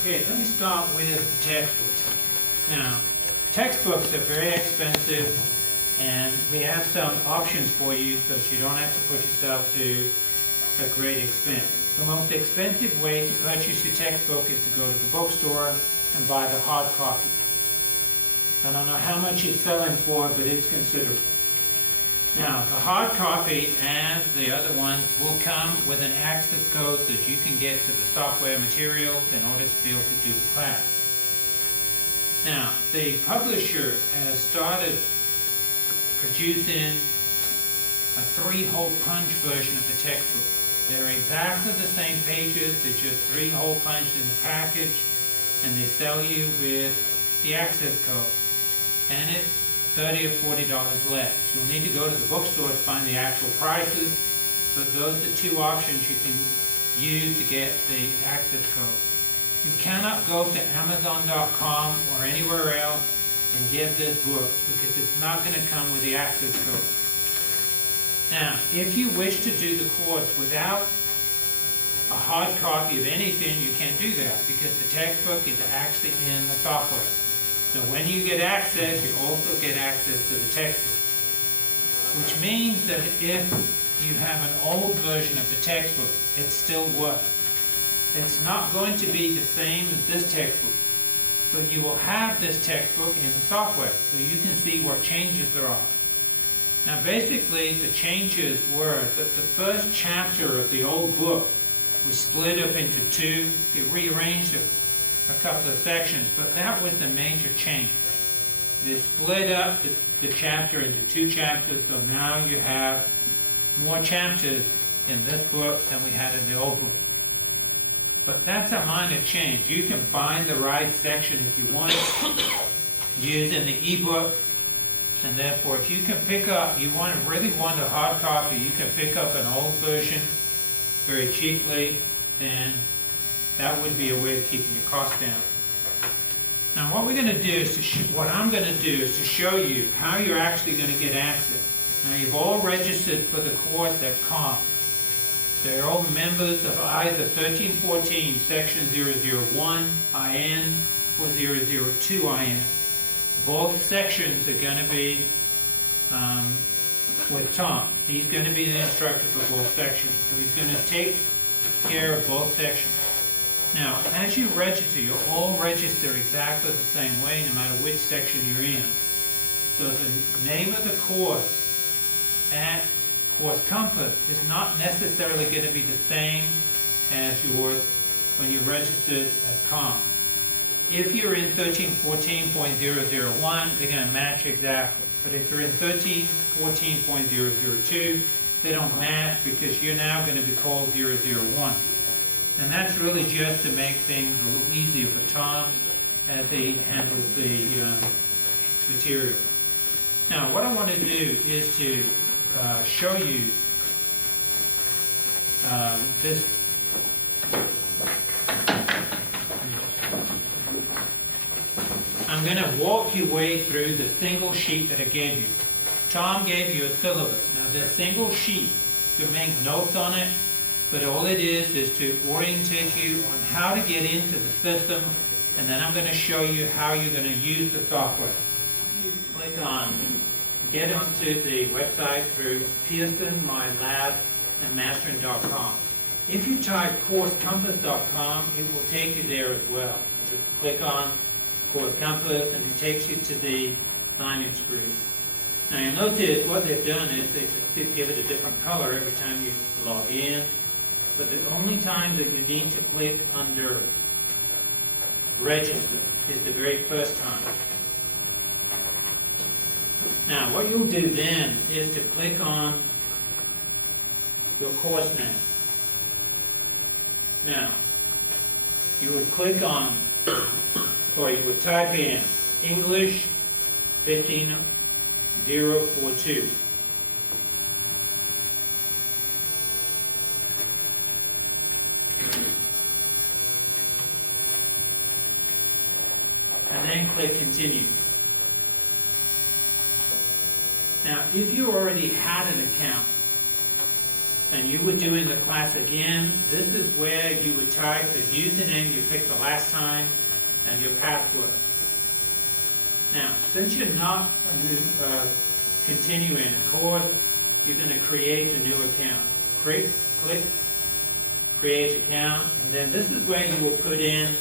Okay, let me start with textbooks. Now, textbooks are very expensive, and we have some options for you so that you don't have to put yourself to a great expense. The most expensive way to purchase your textbook is to go to the bookstore and buy the hard copy. I don't know how much it's selling for, but it's considerable. Now, the hard copy and the other ones will come with an access code so that you can get to the software materials in order to be able to do the class. Now, the publisher has started producing a 3-hole punch version of the textbook. They're exactly the same pages, they're just 3-hole punched in the package, and they sell you with the access code. And it's $30 or $40 less. You'll need to go to the bookstore to find the actual prices, but those are 2 options you can use to get the access code. You cannot go to Amazon.com or anywhere else and get this book because it's not going to come with the access code. Now, if you wish to do the course without a hard copy of anything, you can't do that because the textbook is actually in the software. So when you get access, you also get access to the textbook. Which means that if you have an old version of the textbook, it still works. It's not going to be the same as this textbook, but you will have this textbook in the software, so you can see what changes there are. Now basically, the changes were that the first chapter of the old book was split up into 2. It rearranged it a couple of sections, but that was the major change. They split up the chapter into 2 chapters, so now you have more chapters in this book than we had in the old book. But that's a minor change. You can find the right section if you want, using the ebook, and therefore if you can pick up, really want a hard copy, you can pick up an old version very cheaply, then that would be a way of keeping your costs down. Now what we're going to do is I'm going to do is to show you how you're actually going to get access. Now you've all registered for the course at COM. They're all members of either 1314 section 001 IN or 002 IN. Both sections are going to be with Tom. He's going to be the instructor for both sections. So he's going to take care of both sections. Now, as you register, you'll all register exactly the same way, no matter which section you're in. So the name of the course at Course Compass is not necessarily going to be the same as yours when you registered at COM. If you're in 1314.001, they're going to match exactly. But if you're in 1314.002, they don't match because you're now going to be called 001. And that's really just to make things a little easier for Tom as he handles the material. Now, what I want to do is to show you this. I'm going to walk your way through the single sheet that I gave you. Tom gave you a syllabus. Now, this single sheet, you can make notes on it, but all it is to orientate you on how to get into the system, and then I'm going to show you how you're going to use the software. You click on Get onto the website through Pearson, MyLab, and Mastering.com. If you type CourseCompass.com, it will take you there as well. Just click on Course Compass, and it takes you to the sign-in screen. Now you'll notice what they've done is they just give it a different color every time you log in. But the only time that you need to click under Register is the very first time. Now, what you'll do then is to click on your course name. Now, you would click on, or you would type in English 15042. And then click Continue. Now, if you already had an account, and you would do in the class again, this is where you would type the username you picked the last time and your password. Now, since you're not continuing a course, you're going to create a new account. Click Create Account, and then this is where you will put in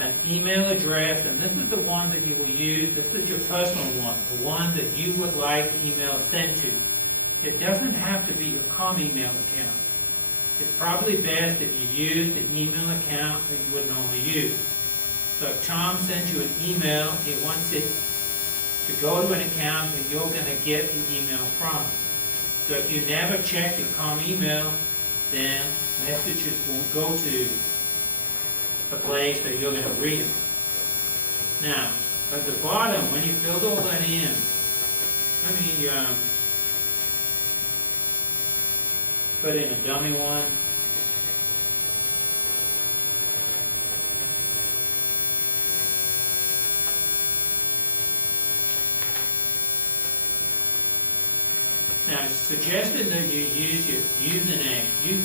an email address, and this is the one that you will use. This is your personal one, the one that you would like email sent to. It doesn't have to be a com email account. It's probably best if you use the email account that you would normally use. So if Tom sends you an email, he wants it to go to an account that you're going to get the email from. So if you never check your com email, then messages won't go to the place that you're going to read them. Now, at the bottom, when you filled all that in, let me put in a dummy one. Now, it's suggested that you use your username. You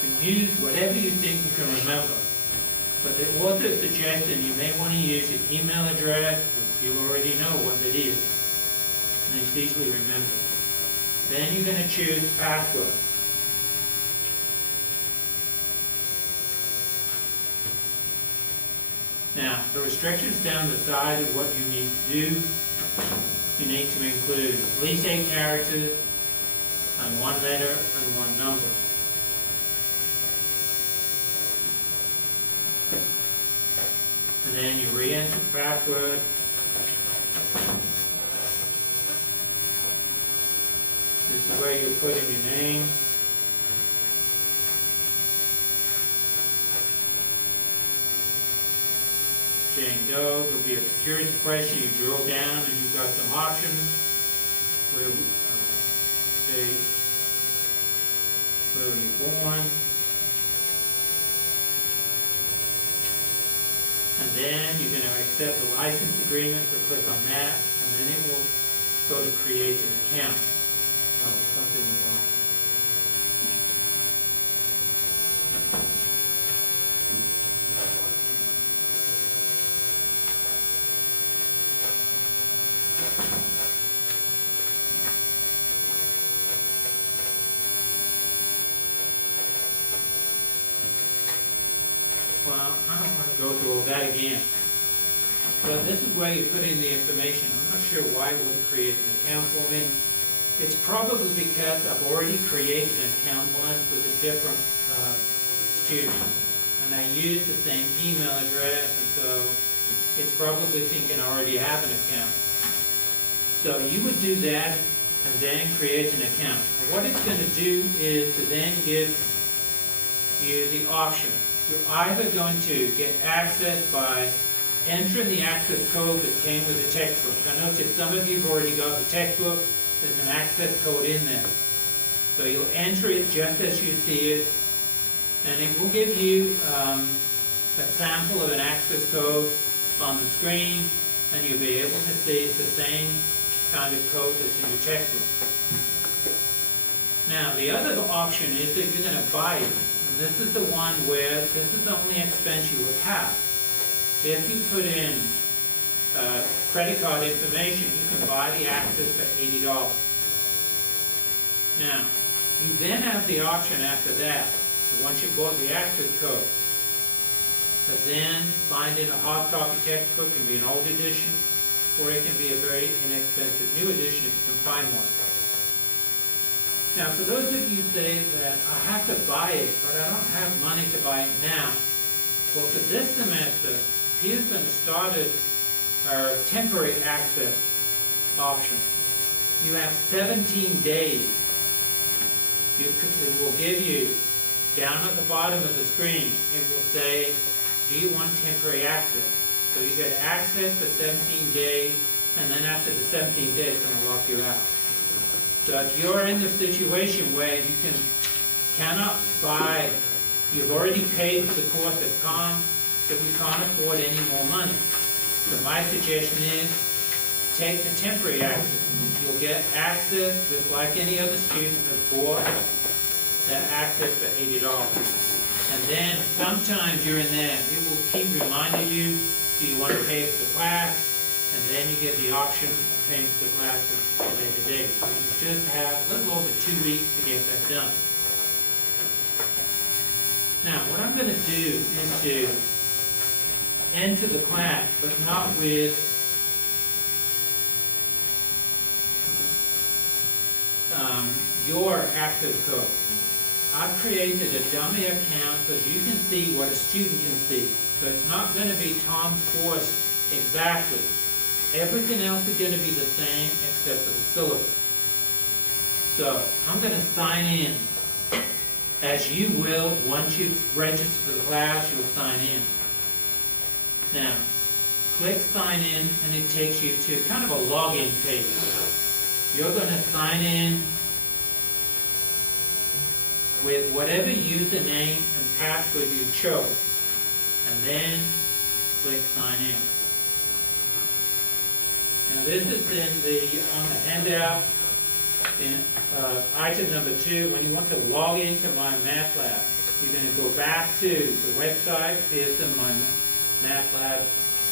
can use whatever you think you can remember. But the author suggested you may want to use your email address, because you already know what it is. And it's easily remembered. Then you're going to choose password. Now, the restrictions down the side of what you need to do, you need to include at least 8 characters, and 1 letter and 1 number. And then you re-enter the password. This is where you put in your name. Jane Doe. There'll be a security question. You drill down and you've got some options where say where were you born, and then you're going to accept the license agreement, so click on that, and then it will go to create an account. Oh, something went wrong. Well, I don't want to go through all that again. But this is where you put in the information. I'm not sure why it wouldn't create an account for me. It's probably because I've already created an account once with a different student. And I used the same email address, and so it's probably thinking I already have an account. So you would do that and then create an account. What it's going to do is to then give you the option. You're either going to get access by entering the access code that came with the textbook. I noticed some of you have already got the textbook. There's an access code in there. So you'll enter it just as you see it, and it will give you a sample of an access code on the screen, and you'll be able to see it's the same kind of code that's in your textbook. Now, the other option is that you're going to buy it. This is the one where this is the only expense you would have. If you put in credit card information, you can buy the access for $80. Now, you then have the option after that, so once you bought the access code, to then find in a hard copy textbook. It can be an old edition, or it can be a very inexpensive new edition if you can find one. Now, for those of you say that I have to buy it, but I don't have money to buy it now, well, for this semester, Pearson started our temporary access option. You have 17 days. It will give you, down at the bottom of the screen, it will say, do you want temporary access? So you get access for 17 days, and then after the 17 days, it's going to lock you out. So if you're in the situation where you cannot buy, you've already paid for the course at COM, but you can't afford any more money. So my suggestion is take the temporary access. You'll get access just like any other student that bought the access for $80. And then sometime during that, it will keep reminding you, do you want to pay for the class? And then you get the option of paying for the class at a later date. So you just have a little over 2 weeks to get that done. Now, what I'm going to do is to enter the class, but not with your active code. I've created a dummy account so you can see what a student can see. So it's not going to be Tom's course exactly. Everything else is going to be the same except for the syllabus. So I'm going to sign in. As you will, once you register for the class, you'll sign in. Now, click sign in and it takes you to kind of a login page. You're going to sign in with whatever username and password you chose, and then click sign in. Now this is on the handout in item number 2. When you want to log into My Math Lab, you're going to go back to the website, Pearson, My Math Lab,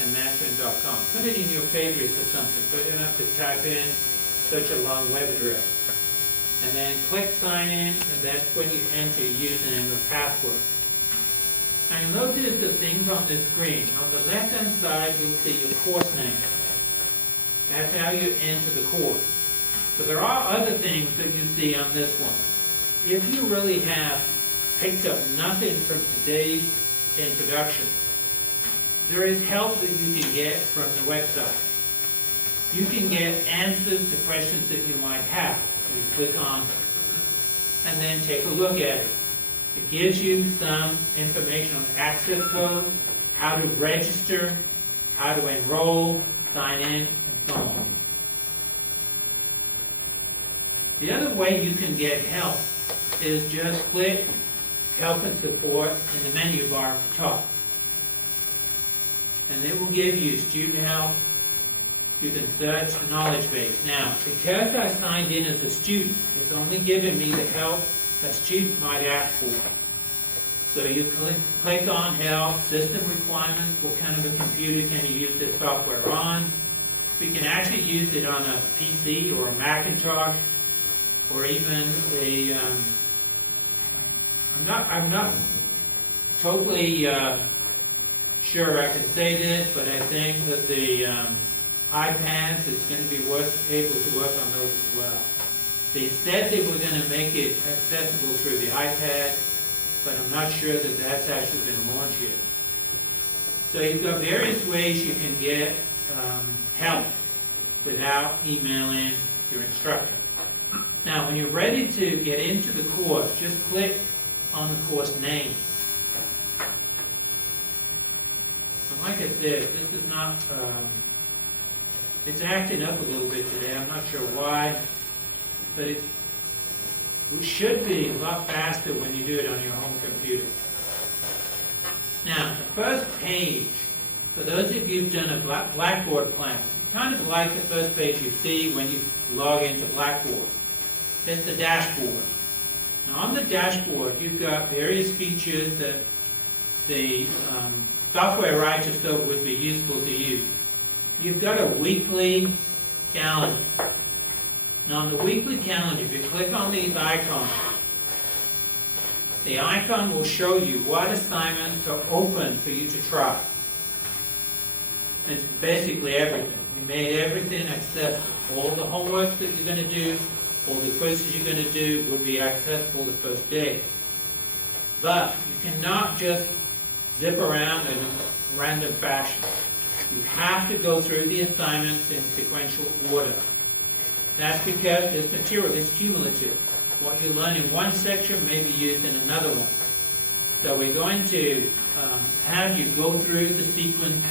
and mastering.com. Put it in your favorites or something, so you don't have to type in such a long web address. And then click sign in, and that's when you enter your username or password. Now you'll notice the things on this screen. On the left-hand side, you'll see your course name. That's how you enter the course. But there are other things that you see on this one. If you really have picked up nothing from today's introduction, there is help that you can get from the website. You can get answers to questions that you might have. You click on and then take a look at it. It gives you some information on access code, how to register, how to enroll, sign in, and so on. The other way you can get help is just click Help and Support in the menu bar at the top. And it will give you student help. You can search the knowledge base. Now, because I signed in as a student, it's only giving me the help a student might ask for. So you click on Help, System Requirements, what kind of a computer can you use this software on? We can actually use it on a PC or a Macintosh, or even a, I'm not totally sure I can say this, but I think that the iPads is going to be able to work on those as well. They said they were going to make it accessible through the iPad, but I'm not sure that that's actually been launched yet. So you've got various ways you can get help without emailing your instructor. Now, when you're ready to get into the course, just click on the course name. And like I said, this is not, it's acting up a little bit today. I'm not sure why, but it should be a lot faster when you do it on your home computer. Now, the first page, for those of you who've done a Blackboard class, it's kind of like the first page you see when you log into Blackboard. It's the dashboard. Now, on the dashboard, you've got various features that the software writer thought would be useful to you. You've got a weekly calendar. Now, on the weekly calendar, if you click on these icons, the icon will show you what assignments are open for you to try. It's basically everything. We made everything accessible. All the homework that you're going to do, all the quizzes you're going to do would be accessible the first day. But you cannot just zip around in a random fashion. You have to go through the assignments in sequential order. That's because this material is cumulative. What you learn in one section may be used in another one. So we're going to have you go through the sequence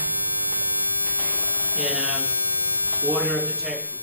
in order of the textbook.